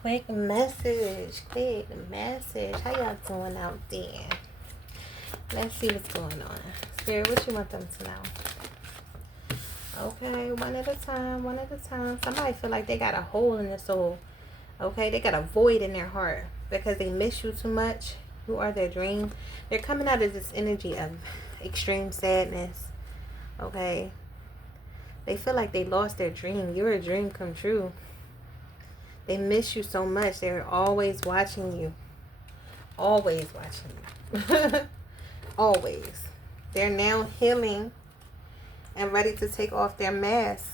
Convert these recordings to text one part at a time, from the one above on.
Quick message. Quick message. How y'all doing out there? Let's see what's going on. Spirit, what you want them to know? Okay, one at a time, one at a time. Somebody feel like they got a hole in their soul. Okay, they got a void in their heart because they miss you too much. You are their dream. They're coming out of this energy of extreme sadness. Okay, they feel like they lost their dream. You're a dream come true. They miss you so much. They're always watching you. Always watching you. Always. They're now healing and ready to take off their mask.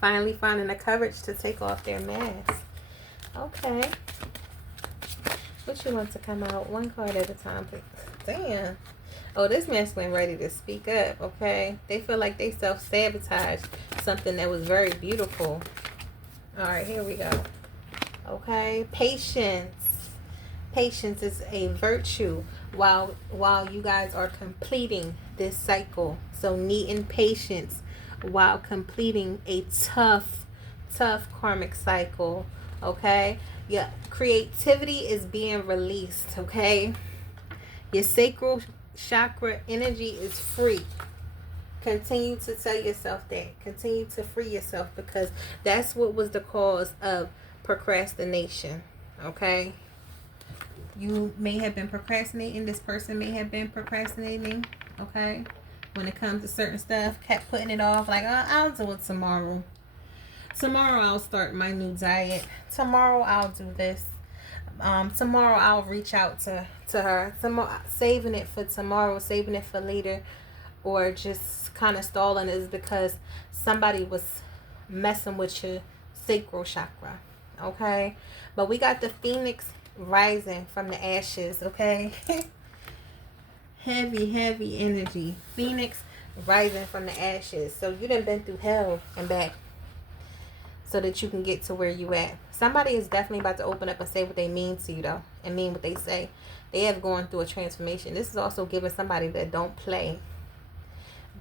Finally finding the courage to take off their mask. Okay. What you want to come out? One card at a time, please. Damn. Oh, this masculine ready to speak up, okay? They feel like they self-sabotaged something that was very beautiful. All right, here we go. Okay, patience. Patience is a virtue while you guys are completing this cycle. So needing patience while completing a tough karmic cycle. Okay, your creativity is being released. Okay, your sacral chakra energy is free. Continue to tell yourself that. Continue to free yourself because that's what was the cause of procrastination. Okay? You may have been procrastinating. This person may have been procrastinating. Okay? When it comes to certain stuff, kept putting it off. Like, oh, I'll do it tomorrow. Tomorrow I'll start my new diet. Tomorrow I'll do this. Tomorrow I'll reach out to her. Tomorrow, saving it for tomorrow, saving it for later. Or just kind of stalling is because somebody was messing with your sacral chakra. Okay? But we got the phoenix rising from the ashes. Okay? heavy energy. Phoenix rising from the ashes. So you done been through hell and back so that you can get to where you at. Somebody is definitely about to open up and say what they mean to you though. And mean what they say. They have gone through a transformation. This is also giving somebody that don't play.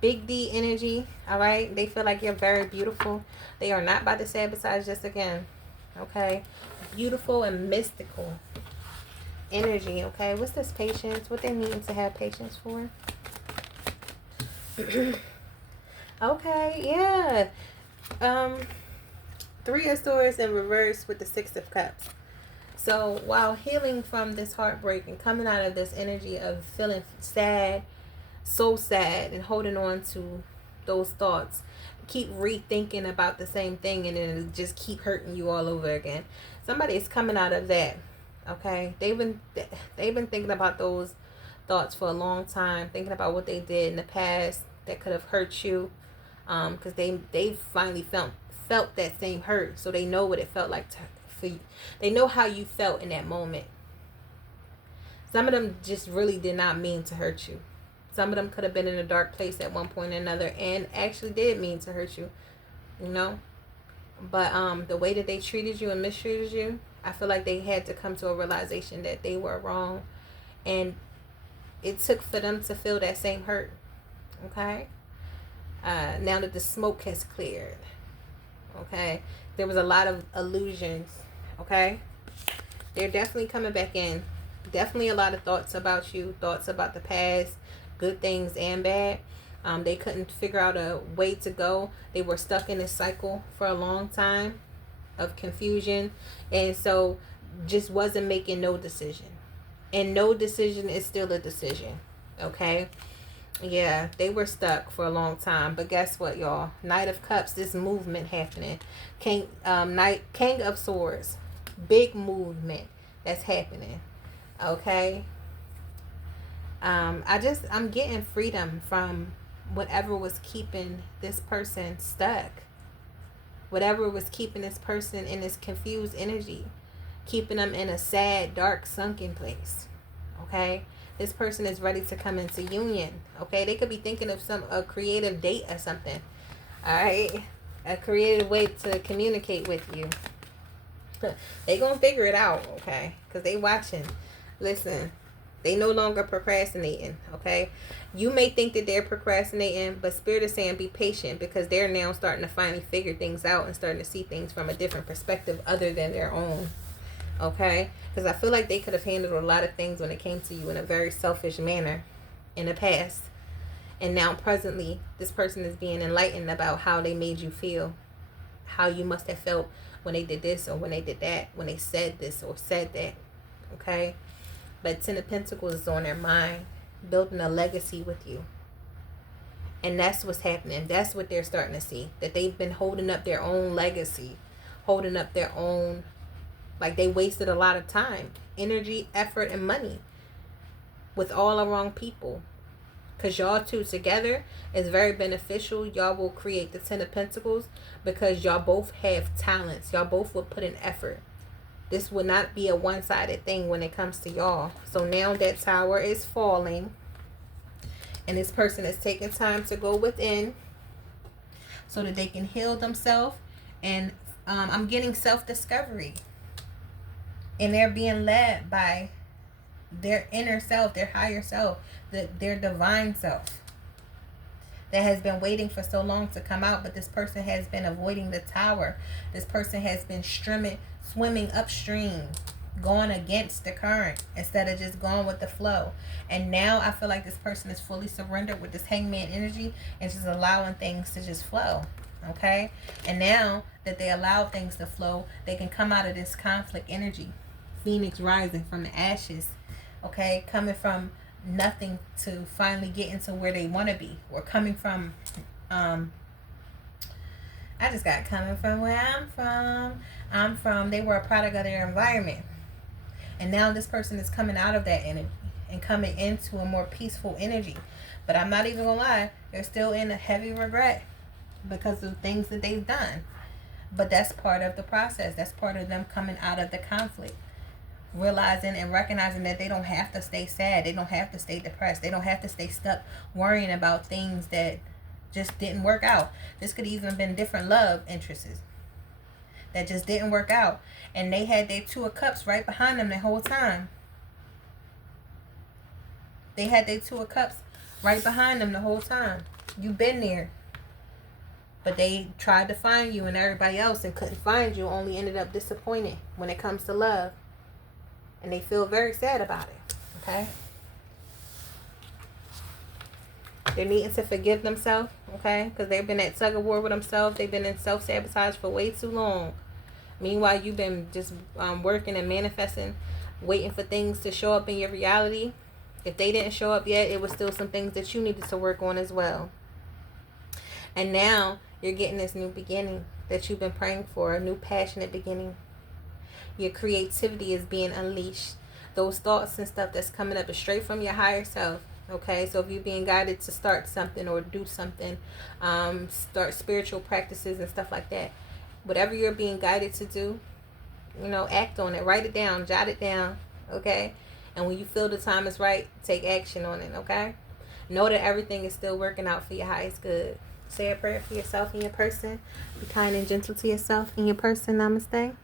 Big D energy, all right? They feel like you're very beautiful. They are not about to sabotage this again, okay? Beautiful and mystical energy, okay? What's this patience? What they need to have patience for? Okay, yeah. 3 of Swords in reverse with the 6 of Cups. So while healing from this heartbreak and coming out of this energy of feeling sad, so sad, and holding on to those thoughts, keep rethinking about the same thing, and then it just keep hurting you all over again. Somebody is coming out of that. Okay, they've been thinking about those thoughts for a long time, thinking about what they did in the past that could have hurt you, because they finally felt that same hurt, so they know what it felt like for you. They know how you felt in that moment. Some of them just really did not mean to hurt you. Some of them could have been in a dark place at one point or another and actually did mean to hurt you, you know. But the way that they treated you and mistreated you, I feel like they had to come to a realization that they were wrong. And it took for them to feel that same hurt, okay? Now that the smoke has cleared, okay? There was a lot of illusions, okay? They're definitely coming back in. Definitely a lot of thoughts about you, thoughts about the past, good things and bad. They couldn't figure out a way to go. They were stuck in this cycle for a long time of confusion, and so just wasn't making no decision. And no decision is still a decision, okay? Yeah, they were stuck for a long time. But guess what, y'all? Knight of Cups, this movement happening. King of Swords, big movement that's happening, okay? I'm getting freedom from whatever was keeping this person stuck. Whatever was keeping this person in this confused energy. Keeping them in a sad, dark, sunken place. Okay? This person is ready to come into union. Okay? They could be thinking of a creative date or something. Alright? A creative way to communicate with you. They gonna figure it out, okay? Because they watching. Listen. They no longer procrastinating, okay? You may think that they're procrastinating, but Spirit is saying be patient, because they're now starting to finally figure things out and starting to see things from a different perspective other than their own, okay? Because I feel like they could have handled a lot of things when it came to you in a very selfish manner in the past. And now presently, this person is being enlightened about how they made you feel, how you must have felt when they did this or when they did that, when they said this or said that, okay? But Ten of Pentacles is on their mind, building a legacy with you. And that's what's happening. That's what they're starting to see. That they've been holding up their own legacy. Holding up their own, like they wasted a lot of time, energy, effort, and money with all the wrong people. Because y'all two together is very beneficial. Y'all will create the Ten of Pentacles because y'all both have talents. Y'all both will put in effort. This would not be a one-sided thing when it comes to y'all. So now that tower is falling. And this person is taking time to go within so that they can heal themselves. And I'm getting self-discovery. And they're being led by their inner self, their higher self, their divine self. That has been waiting for so long to come out. But this person has been avoiding the tower. This person has been swimming upstream, going against the current instead of just going with the flow. And now I feel like this person is fully surrendered with this Hangman energy and just allowing things to just flow. Okay? And now that they allow things to flow, they can come out of this conflict energy. Phoenix rising from the ashes. Okay? Coming from nothing to finally get into where they want to be. Or coming from I just got coming from where I'm from. They were a product of their environment. And now this person is coming out of that energy and coming into a more peaceful energy. But I'm not even going to lie. They're still in a heavy regret because of things that they've done. But that's part of the process. That's part of them coming out of the conflict. Realizing and recognizing that they don't have to stay sad. They don't have to stay depressed. They don't have to stay stuck worrying about things that just didn't work out. This could even been different love interests that just didn't work out. And they had their Two of Cups right behind them the whole time. They had their Two of Cups right behind them the whole time. You've been there. But they tried to find you and everybody else and couldn't find you. Only ended up disappointed when it comes to love. And they feel very sad about it. Okay? They're needing to forgive themselves, okay? Because they've been at tug of war with themselves. They've been in self-sabotage for way too long. Meanwhile, you've been just working and manifesting, waiting for things to show up in your reality. If they didn't show up yet, it was still some things that you needed to work on as well. And now you're getting this new beginning that you've been praying for, a new passionate beginning. Your creativity is being unleashed. Those thoughts and stuff that's coming up is straight from your higher self. Okay, so if you're being guided to start something or do something, start spiritual practices and stuff like that, whatever you're being guided to do, act on it, write it down, jot it down, okay? And when you feel the time is right, take action on it, okay? Know that everything is still working out for your highest good. Say a prayer for yourself and your person. Be kind and gentle to yourself and your person. Namaste.